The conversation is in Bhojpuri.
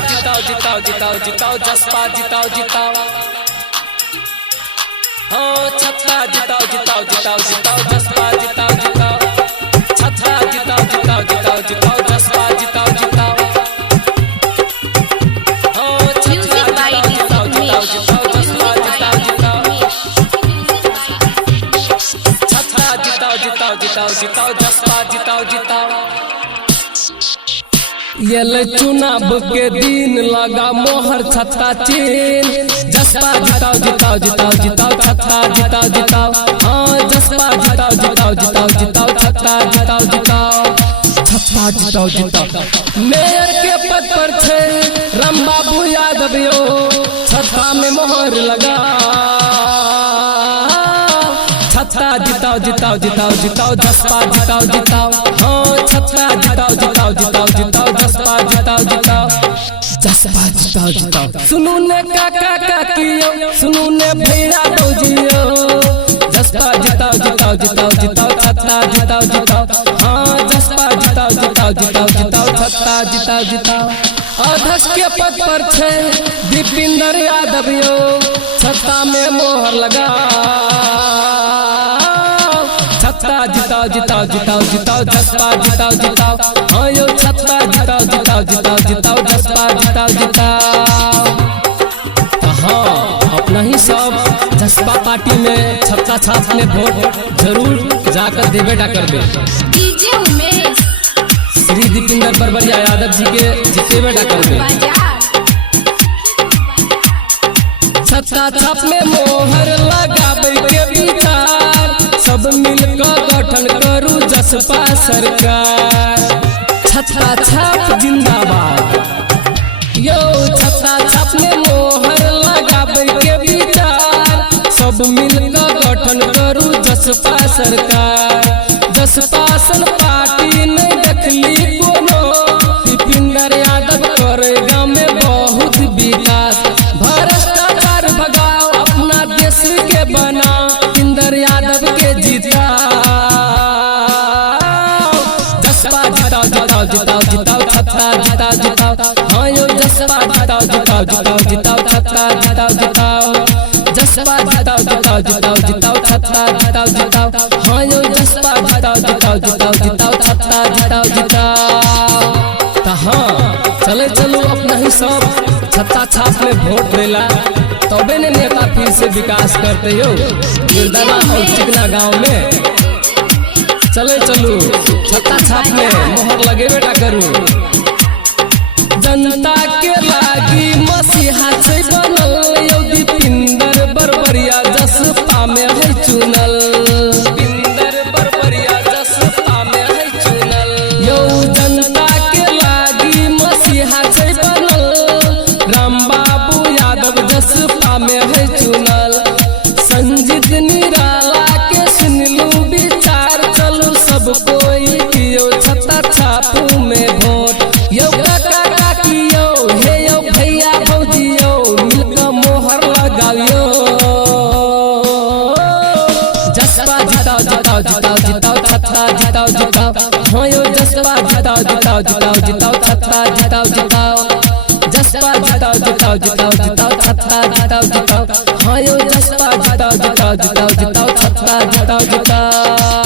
जिताओ जिताओ जिताओ जिताओ जसपा जिताओ जिताओ हाँ छत्ता जिताओ जिताओ जिताओ जिताओ जसपा जिताओ जिताओ छत्ता जिताओ जिताओ जिताओ जिताओ जसपा जिताओ जिताओ हाँ छत्ता जिताओ जिताओ जिताओ जसपा जिताओ जिताओ छत्ता जिताओ जिताओ जिताओ जिताओ जसपा जिताओ जिताओ ये चुनाव के दिन लगा मोहर छत्ता चीन जसपा जिताओ जिताओ जिताओ जिताओ छत्ता जिताओ जिताओ हाँ जसपा जिताओ जिताओ जिताओ जिताओ छत्ता जिताओ जिताओ छत्ता जिताओ जिताओ मेयर के पद पर छे राम बाबू यादव यो छत्ता में मोहर लगा छत्ता जिताओ जिताओ जिताओ जिताओ जसपा जिताओ जिताओ हाँ छत्ता जिताओ जिताओ जिताओ जिताओ जसपा जिताओ जिताओ जसपा जिताओ जिताओ सुनू ने काका काकियो सुनू ने भैया भौजियो जसपा जिताओ जिताओ जिताओ जिताओ छत्ता जिताओ जिताओ हाँ जसपा जिताओ जिताओ जिताओ जिताओ छत्ता जिताओ जिताओ अध्यक्ष के पद पर छे दीपिंदर यादव यो छत्ता में मोहर लगा छत्ता जिताओ जिताओ जिताओ जिताओ जसपा जिताओ जिताओ हाँ यो छत्ता जिताओ जिताओ जिताओ जिताओ जसपा जिताओ जिताओ हाँ अपना ही सब जसपा पार्टी में छत्ता छाप में वोट जरूर जाकर दे बेटा कर दे डीजे उमेश श्री दीपिंदर बरबरिया यादव जी के जीते बेटा कर दे छत्ता छाप में मोहर लगावे के विचार सब मिलकर गठन करू जसपा सरकार छत्ता छाप जिंदाबाद यो छत्ता छाप में मोहर लगावे के विचार सब मिलकर गठन करू जसपा सरकार जसपासन पार्टी ने देखली कोनो दीपिंदर यादव करेगा में बहुत विकास भ्रष्टाचार भगाओ अपना देश के बना दीपिंदर यादव के जीता जसपा जिताओ जिताओ जिताओ जिताओ छत्ता जिताओ जिताओ हाँ यो जसपा जिताओ जिताओ जिताओ जिताओ छत्ता जिताओ जिताओ जसपा जिताओ जिताओ जिताओ जिताओ छत्ता जिताओ जिताओ हाँ यो जसपा जिताओ जिताओ जिताओ जिताओ छत्ता जिताओ जिताओ हाँ चले चलो अपना ही सब छत्ता छाप में वोट देला तबे ने नेता फिर से विकास करते हो गिरदाना और चिकना गांव में चले चलो छत्ता छाप में मोहर लगे बेटा करूं जनता के लागी मसीहा से बनल यो दीपिंदर बरबरिया जसपा में है चुनल दीपिंदर बरबरिया जसपा में है चुनल यो जनता के लागी मसीहा से बनल राम बाबू यादव जसपा में है चुनल संजीत निराला के सुनलू विचार चलो सब कोई कियो छत्ता छापू में वोट यो काका काकियो हे यो भैया भौजियो मिलकर मोहर लगाओ जसपा जिताओ जिताओ जिताओ जिताओ छत्ता जिताओ जिताओ हाँ यो जसपा जिताओ जिताओ जिताओ जिताओ छत्ता जिताओ जिताओ जसपा जिताओ जिताओ जिताओ जिताओ छत्ता जिताओ जिताओ हाँ यो जसपा जिताओ जिताओ जिताओ जिताओ छत्ता जिताओ जिताओ